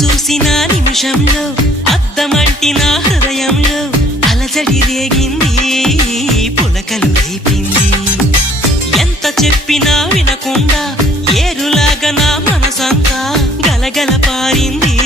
చూసిన నిమిషంలో అద్దమంటి నా హృదయంలో అలజడి రేగింది, పులకలు రేపింది. ఎంత చెప్పినా వినకుండా ఏరులాగా నా మనసంతా గలగల పారింది.